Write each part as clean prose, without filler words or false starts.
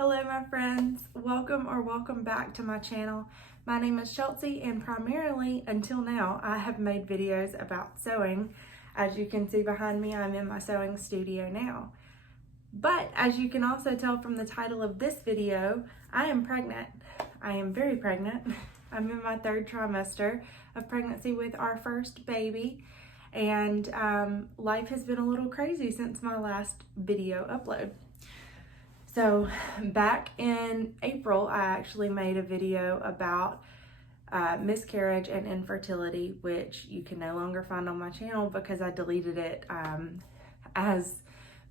Hello my friends, welcome back to my channel. My name is Chelsea and primarily until now I have made videos about sewing. As you can see behind me, I'm in my sewing studio now. But as you can also tell from the title of this video, I am pregnant. I am very pregnant. I'm in my third trimester of pregnancy with our first baby, and life has been a little crazy since my last video upload. So back in April, I actually made a video about miscarriage and infertility, which you can no longer find on my channel because I deleted it. As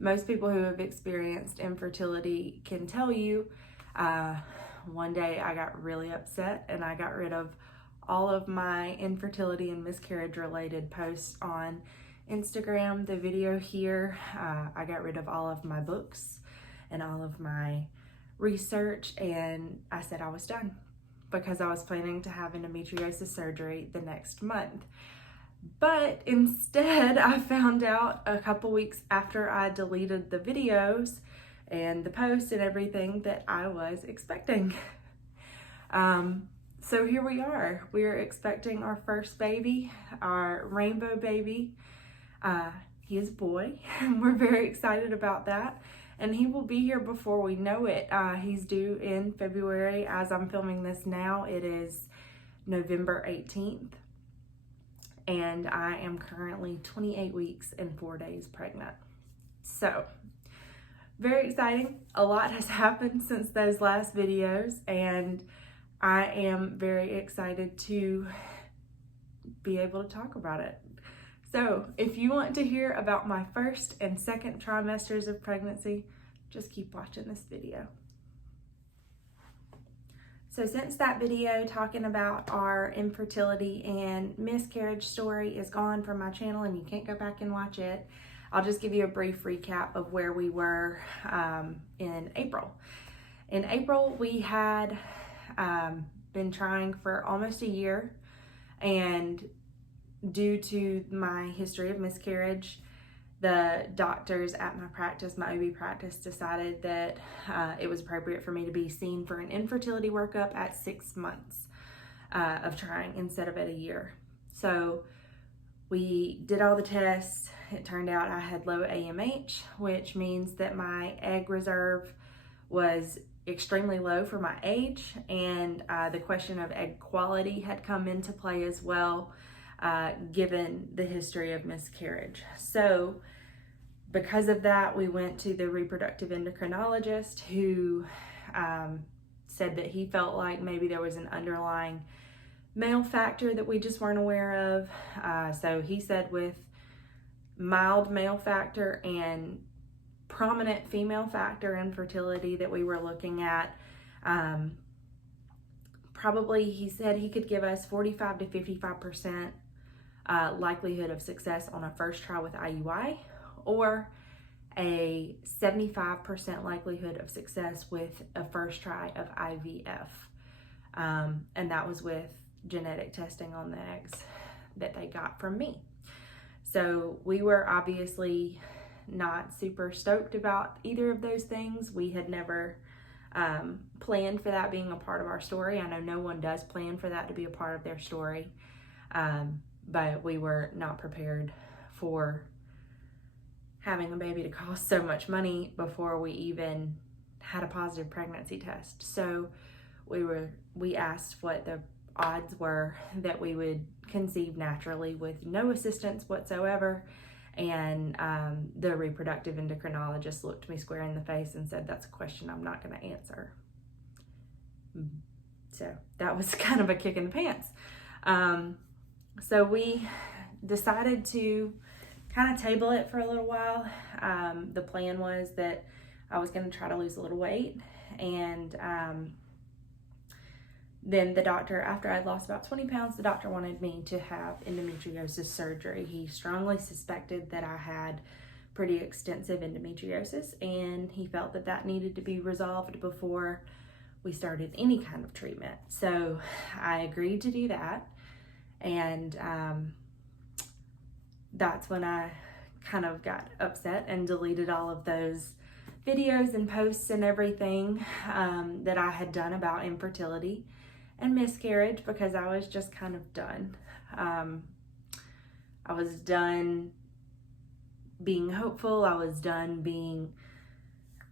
most people who have experienced infertility can tell you, one day I got really upset and I got rid of all of my infertility and miscarriage related posts on Instagram. The video here, I got rid of all of my books and all of my research, and I said I was done because I was planning to have endometriosis surgery the next month. But instead, I found out a couple weeks after I deleted the videos and the posts and everything that I was expecting. So here we are. We're expecting our first baby, our rainbow baby. He is a boy, and we're very excited about that. And he will be here before we know it. He's due in February. As I'm filming this now, it is November 18th. And I am currently 28 weeks and 4 days pregnant. So, very exciting. A lot has happened since those last videos, and I am very excited to be able to talk about it. So if you want to hear about my first and second trimesters of pregnancy, just keep watching this video. So since that video talking about our infertility and miscarriage story is gone from my channel and you can't go back and watch it, I'll just give you a brief recap of where we were in April. In April, we had been trying for almost a year, and due to my history of miscarriage, the doctors at my practice, my OB practice, decided that it was appropriate for me to be seen for an infertility workup at 6 months of trying instead of at a year. So we did all the tests. It turned out I had low AMH, which means that my egg reserve was extremely low for my age, and the question of egg quality had come into play as well, given the history of miscarriage. So because of that, we went to the reproductive endocrinologist, who said that he felt like maybe there was an underlying male factor that we just weren't aware of. So he said with mild male factor and prominent female factor infertility that we were looking at, probably he said he could give us 45 to 55% likelihood of success on a first try with IUI, or a 75% likelihood of success with a first try of IVF. And that was with genetic testing on the eggs that they got from me. So we were obviously not super stoked about either of those things. We had never planned for that being a part of our story. I know no one does plan for that to be a part of their story. But we were not prepared for having a baby to cost so much money before we even had a positive pregnancy test. So we asked what the odds were that we would conceive naturally with no assistance whatsoever. And the reproductive endocrinologist looked me square in the face and said, "That's a question I'm not going to answer." So that was kind of a kick in the pants. So we decided to kind of table it for a little while. The plan was that I was going to try to lose a little weight, and then the doctor, after I'd lost about 20 pounds, the doctor wanted me to have endometriosis surgery. He strongly suspected that I had pretty extensive endometriosis, and he felt that that needed to be resolved before we started any kind of treatment. So I agreed to do that. And that's when I kind of got upset and deleted all of those videos and posts and everything that I had done about infertility and miscarriage, because I was just kind of done. I was done being hopeful. I was done being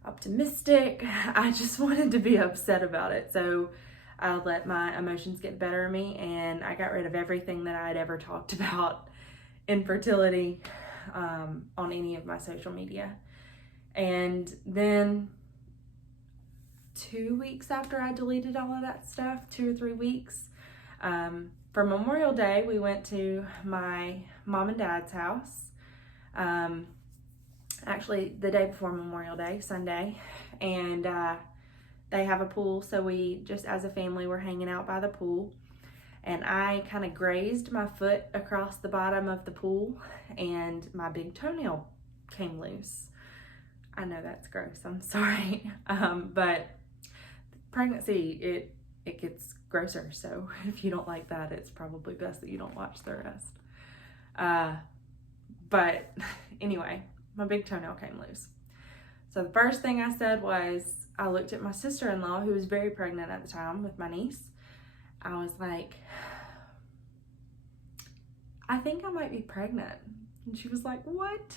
optimistic. I just wanted to be upset about it. So I let my emotions get the better of me, and I got rid of everything that I had ever talked about infertility on any of my social media. And then 2 weeks after I deleted all of that stuff, 2 or 3 weeks, for Memorial Day, we went to my mom and dad's house. Actually, the day before Memorial Day, Sunday, and they have a pool, so we just as a family were hanging out by the pool, and I kind of grazed my foot across the bottom of the pool, and my big toenail came loose. I know that's gross, I'm sorry, but pregnancy, it gets grosser, so if you don't like that, it's probably best that you don't watch the rest. But anyway, my big toenail came loose. So the first thing I said was, I looked at my sister-in-law, who was very pregnant at the time with my niece. I was like, I think I might be pregnant. And she was like, what?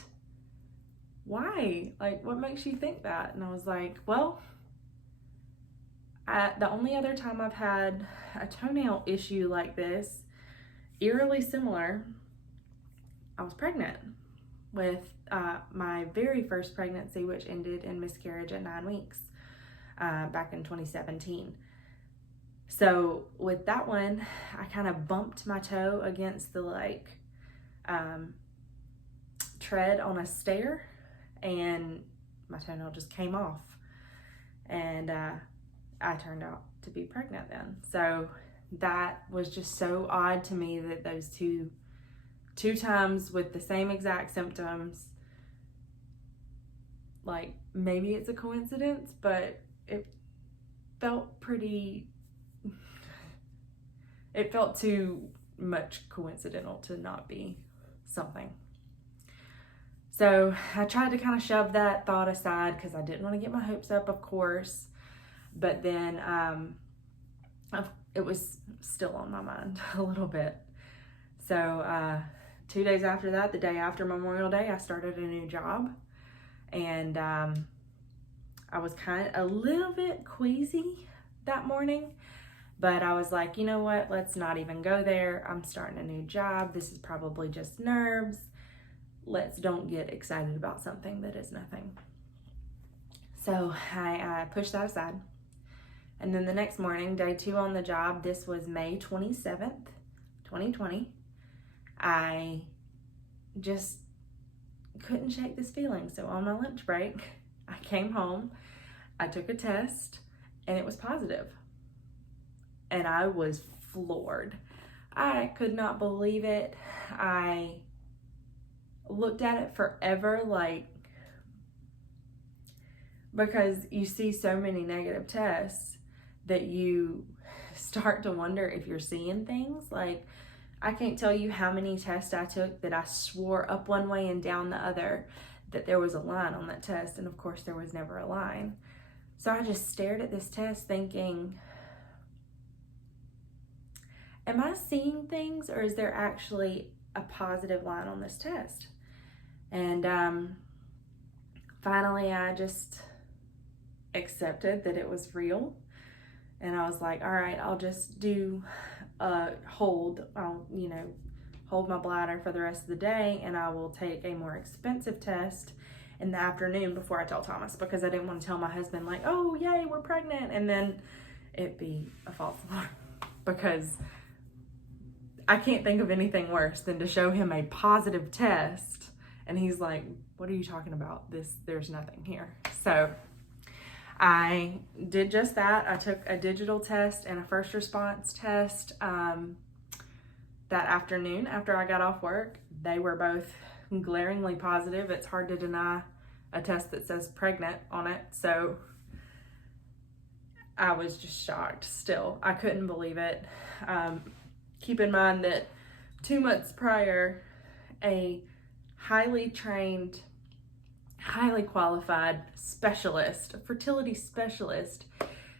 Why? Like, what makes you think that? And I was like, well, the only other time I've had a toenail issue like this, eerily similar, I was pregnant with my very first pregnancy, which ended in miscarriage at 9 weeks back in 2017. So with that one, I kind of bumped my toe against the tread on a stair, and my toenail just came off, and I turned out to be pregnant then. So that was just so odd to me, that those two times with the same exact symptoms, like, maybe it's a coincidence, but it felt too much coincidental to not be something. So I tried to kind of shove that thought aside, because I didn't want to get my hopes up, of course, but then it was still on my mind a little bit. So 2 days after that, the day after Memorial Day, I started a new job, and I was kind of a little bit queasy that morning, but I was like, you know what, let's not even go there. I'm starting a new job. This is probably just nerves. Let's don't get excited about something that is nothing. So I pushed that aside. And then the next morning, day 2 on the job, this was May 27th, 2020. I just couldn't shake this feeling. So on my lunch break, I came home, I took a test, and it was positive. And I was floored. I could not believe it. I looked at it forever, because you see so many negative tests that you start to wonder if you're seeing things. Like, I can't tell you how many tests I took that I swore up one way and down the other that there was a line on that test, and of course there was never a line. So I just stared at this test thinking, am I seeing things, or is there actually a positive line on this test? And finally I just accepted that it was real, and I was like, all right, I'll just do hold my bladder for the rest of the day, and I will take a more expensive test in the afternoon before I tell Thomas, because I didn't want to tell my husband, like, oh yay, we're pregnant, and then it be a false alarm, because I can't think of anything worse than to show him a positive test and he's like, what are you talking about? There's nothing here. So I did just that. I took a digital test and a first response test that afternoon after I got off work. They were both glaringly positive. It's hard to deny a test that says pregnant on it. So I was just shocked still. I couldn't believe it. Keep in mind that 2 months prior, a highly trained highly qualified specialist, a fertility specialist,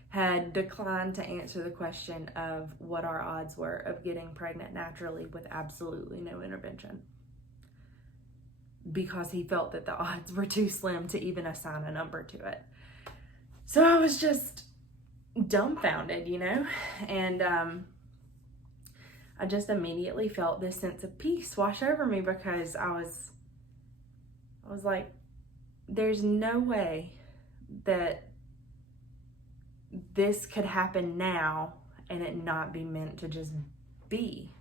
had declined to answer the question of what our odds were of getting pregnant naturally with absolutely no intervention, because he felt that the odds were too slim to even assign a number to it. So I was just dumbfounded, and I just immediately felt this sense of peace wash over me, because I was like, there's no way that this could happen now and it not be meant to just be.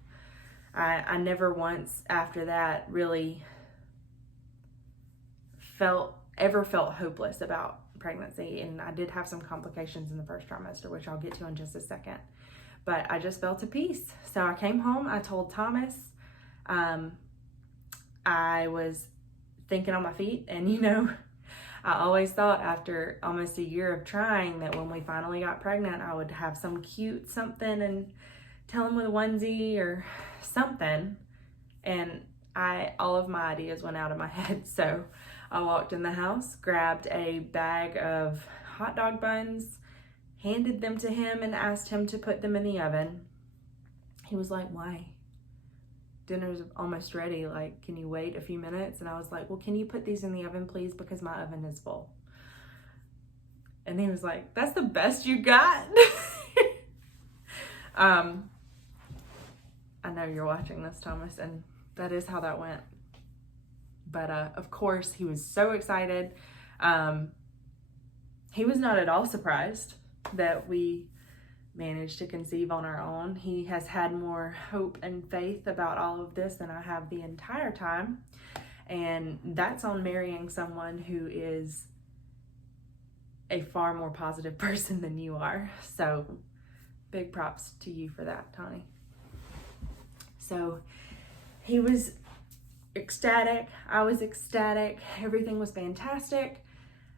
I never once after that really felt hopeless about pregnancy, and I did have some complications in the first trimester, which I'll get to in just a second, but I just felt at peace. So I came home, I told Thomas, I was thinking on my feet, and I always thought after almost a year of trying that when we finally got pregnant, I would have some cute something and tell him with a onesie or something. And all of my ideas went out of my head. So I walked in the house, grabbed a bag of hot dog buns, handed them to him, and asked him to put them in the oven. He was like, "Why? Dinner's almost ready. Like, can you wait a few minutes?" And I was like, "Well, can you put these in the oven, please? Because my oven is full." And he was like, "That's the best you got?" I know you're watching this, Thomas, and that is how that went. But of course, he was so excited. He was not at all surprised that we managed to conceive on our own. He has had more hope and faith about all of this than I have the entire time. And that's on marrying someone who is a far more positive person than you are. So big props to you for that, Tony. So he was ecstatic. I was ecstatic. Everything was fantastic.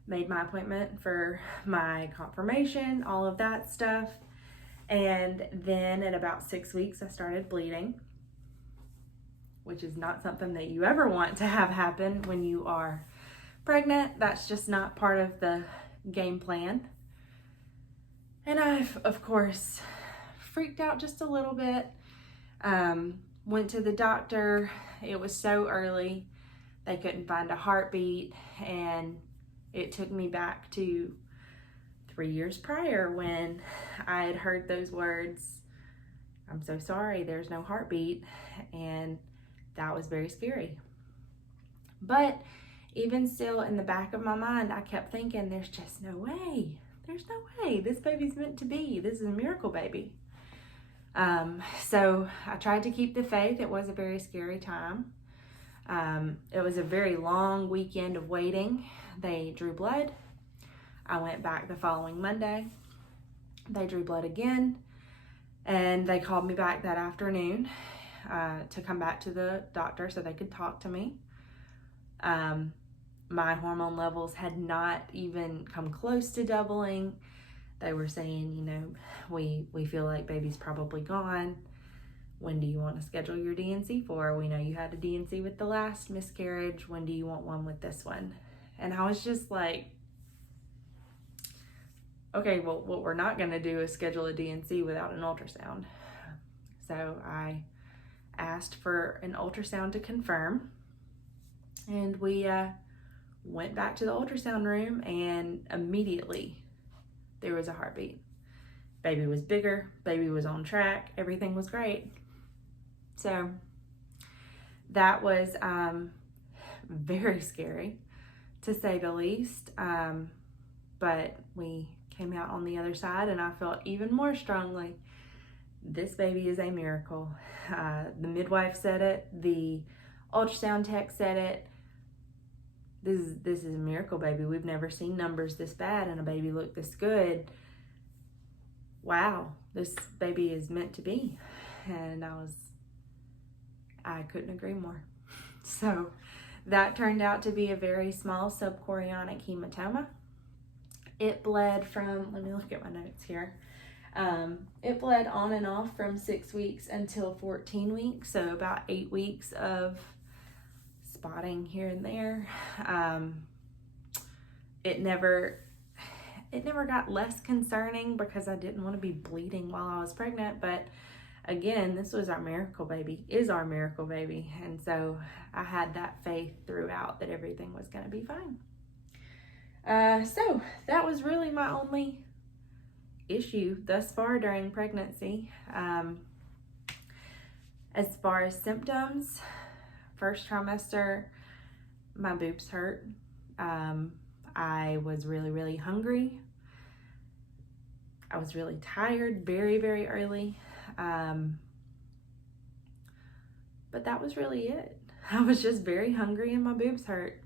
Made my appointment for my confirmation, all of that stuff. And then at about 6 weeks, I started bleeding, which is not something that you ever want to have happen when you are pregnant. That's just not part of the game plan. And I've, of course, freaked out just a little bit. Went to the doctor. It was so early. They couldn't find a heartbeat. And it took me back to 3 years prior when I had heard those words, "I'm so sorry, there's no heartbeat," and that was very scary. But even still, in the back of my mind, I kept thinking, there's just no way. There's no way. This baby's meant to be. This is a miracle baby. So I tried to keep the faith. It was a very scary time. It was a very long weekend of waiting. They drew blood. I went back the following Monday. They drew blood again, and they called me back that afternoon to come back to the doctor so they could talk to me. My hormone levels had not even come close to doubling. They were saying, we feel like baby's probably gone. When do you want to schedule your D&C for? We know you had a D&C with the last miscarriage. When do you want one with this one? And I was just like, okay, well, what we're not going to do is schedule a D&C without an ultrasound. So I asked for an ultrasound to confirm, and we went back to the ultrasound room, and immediately there was a heartbeat. Baby was bigger, baby was on track, everything was great. So that was very scary, to say the least, but we came out on the other side, and I felt even more strongly, this baby is a miracle. The midwife said it, the ultrasound tech said it. This is a miracle baby. We've never seen numbers this bad and a baby look this good. Wow, this baby is meant to be. And I couldn't agree more. So that turned out to be a very small subchorionic hematoma. It bled from, let me look at my notes here. It bled on and off from 6 weeks until 14 weeks. So about 8 weeks of spotting here and there. it never got less concerning because I didn't want to be bleeding while I was pregnant. But again, this was our miracle baby, is our miracle baby. And so I had that faith throughout that everything was going to be fine. So that was really my only issue thus far during pregnancy. As far as symptoms, first trimester, my boobs hurt. I was really, really hungry. I was really tired very, very early. But that was really it. I was just very hungry and my boobs hurt.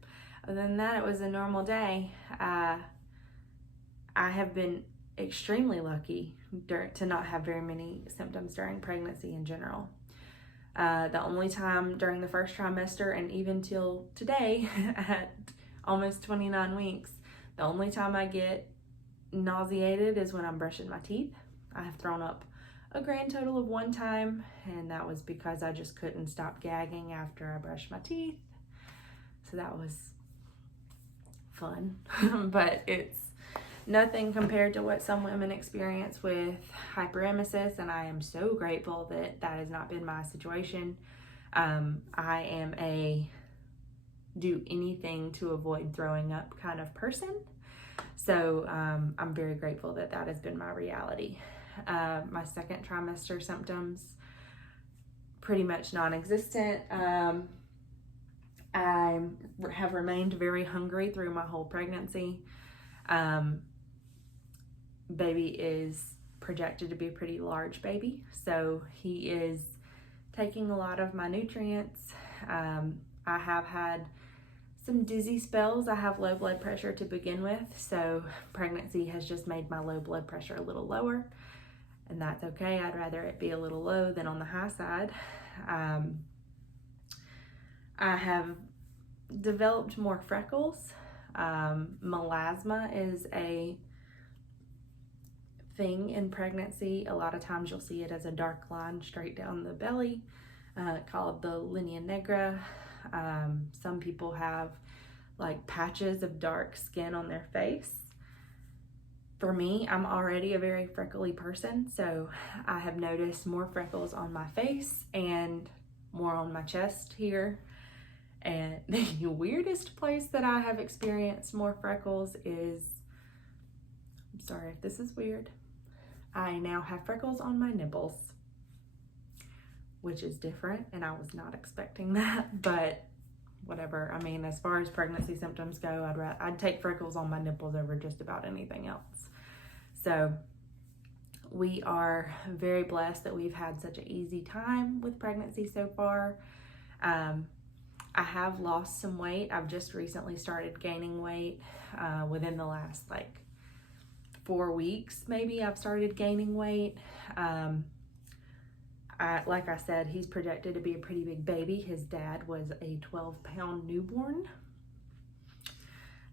Other than that, it was a normal day. I have been extremely lucky to not have very many symptoms during pregnancy in general. The only time during the first trimester and even till today at almost 29 weeks, the only time I get nauseated is when I'm brushing my teeth. I have thrown up a grand total of 1 time, and that was because I just couldn't stop gagging after I brushed my teeth. So that was fun, but it's nothing compared to what some women experience with hyperemesis, and I am so grateful that that has not been my situation. I am a do anything to avoid throwing up kind of person, so I'm very grateful that that has been my reality. My second trimester symptoms, pretty much non-existent. I have remained very hungry through my whole pregnancy. Baby is projected to be a pretty large baby, so he is taking a lot of my nutrients. I have had some dizzy spells. I have low blood pressure to begin with, so pregnancy has just made my low blood pressure a little lower, and that's okay. I'd rather it be a little low than on the high side. I have developed more freckles. Melasma is a thing in pregnancy. A lot of times you'll see it as a dark line straight down the belly, called the linea nigra. Some people have like patches of dark skin on their face. For me, I'm already a very freckly person, so I have noticed more freckles on my face and more on my chest here. And the weirdest place that I have experienced more freckles is, I'm sorry if this is weird, I now have freckles on my nipples, which is different, and I was not expecting that, but whatever. I mean, as far as pregnancy symptoms go, I'd take freckles on my nipples over just about anything else. So we are very blessed that we've had such an easy time with pregnancy so far. I have lost some weight. I've just recently started gaining weight. Within the last 4 weeks, maybe, I've started gaining weight. Like I said, he's projected to be a pretty big baby. His dad was a 12-pound newborn,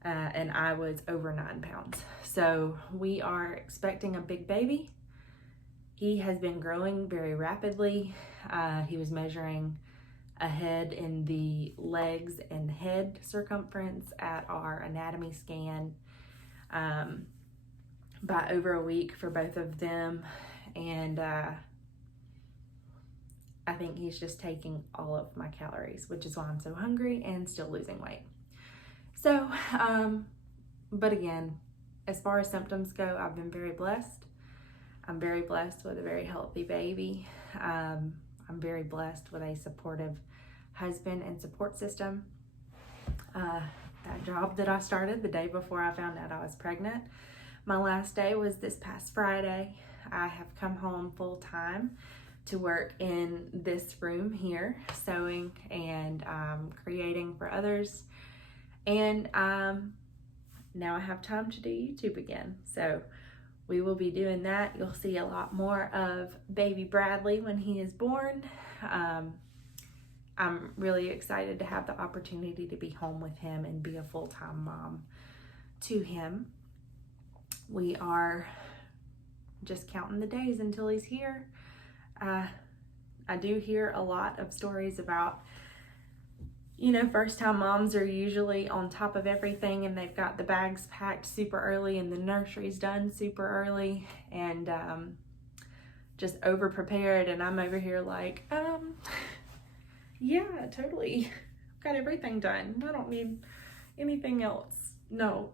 and I was over 9 pounds. So we are expecting a big baby. He has been growing very rapidly. He was measuring ahead in the legs and head circumference at our anatomy scan by over a week for both of them, and I think he's just taking all of my calories, which is why I'm so hungry and still losing weight. So but again, as far as symptoms go, I've been very blessed. I'm very blessed with a very healthy baby. I'm very blessed with a supportive husband and support system. That job that I started the day before I found out I was pregnant, my last day was this past Friday. I have come home full time to work in this room here, sewing and creating for others. And now I have time to do YouTube again. So we will be doing that. You'll see a lot more of baby Bradley when he is born. I'm really excited to have the opportunity to be home with him and be a full-time mom to him. We are just counting the days until he's here. I do hear a lot of stories about You know, first time moms are usually on top of everything, and they've got the bags packed super early and the nursery's done super early, and just over prepared. And I'm over here like, yeah, totally. Got everything done. I don't need anything else. No.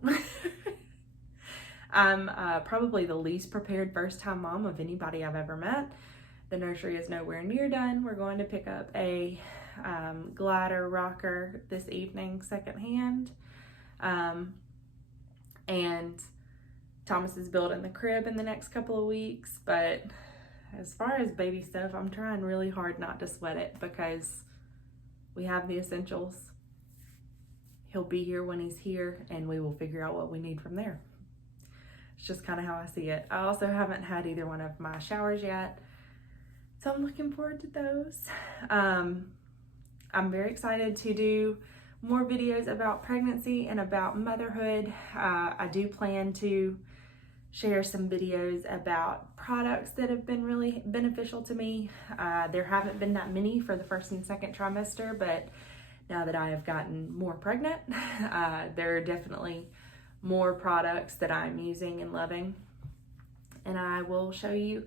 I'm probably the least prepared first time mom of anybody I've ever met. The nursery is nowhere near done. We're going to pick up a glider rocker this evening secondhand. And Thomas is building the crib in the next couple of weeks. But as far as baby stuff, I'm trying really hard not to sweat it because we have the essentials. He'll be here when he's here, and we will figure out what we need from there. It's just kind of how I see it. I also haven't had either one of my showers yet, so I'm looking forward to those. I'm very excited to do more videos about pregnancy and about motherhood. I do plan to share some videos about products that have been really beneficial to me. There haven't been that many for the first and second trimester, but now that I have gotten more pregnant, there are definitely more products that I'm using and loving. And I will show you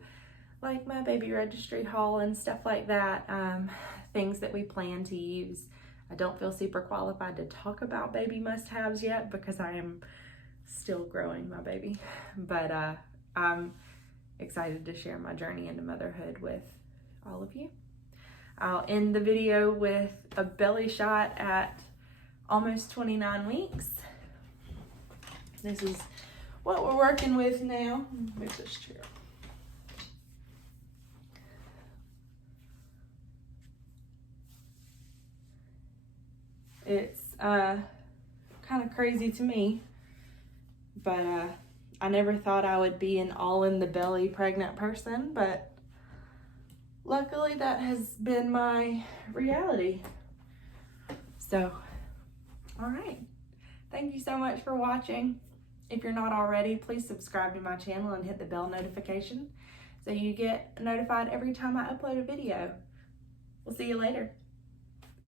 like my baby registry haul and stuff like that, things that we plan to use. I don't feel super qualified to talk about baby must-haves yet because I am still growing my baby, but I'm excited to share my journey into motherhood with all of you. I'll end the video with a belly shot at almost 29 weeks. This is what we're working with now. Move this chair. It's kind of crazy to me, but I never thought I would be an all in the belly pregnant person, but luckily that has been my reality. So, all right. Thank you so much for watching. If you're not already, please subscribe to my channel and hit the bell notification so you get notified every time I upload a video. We'll see you later.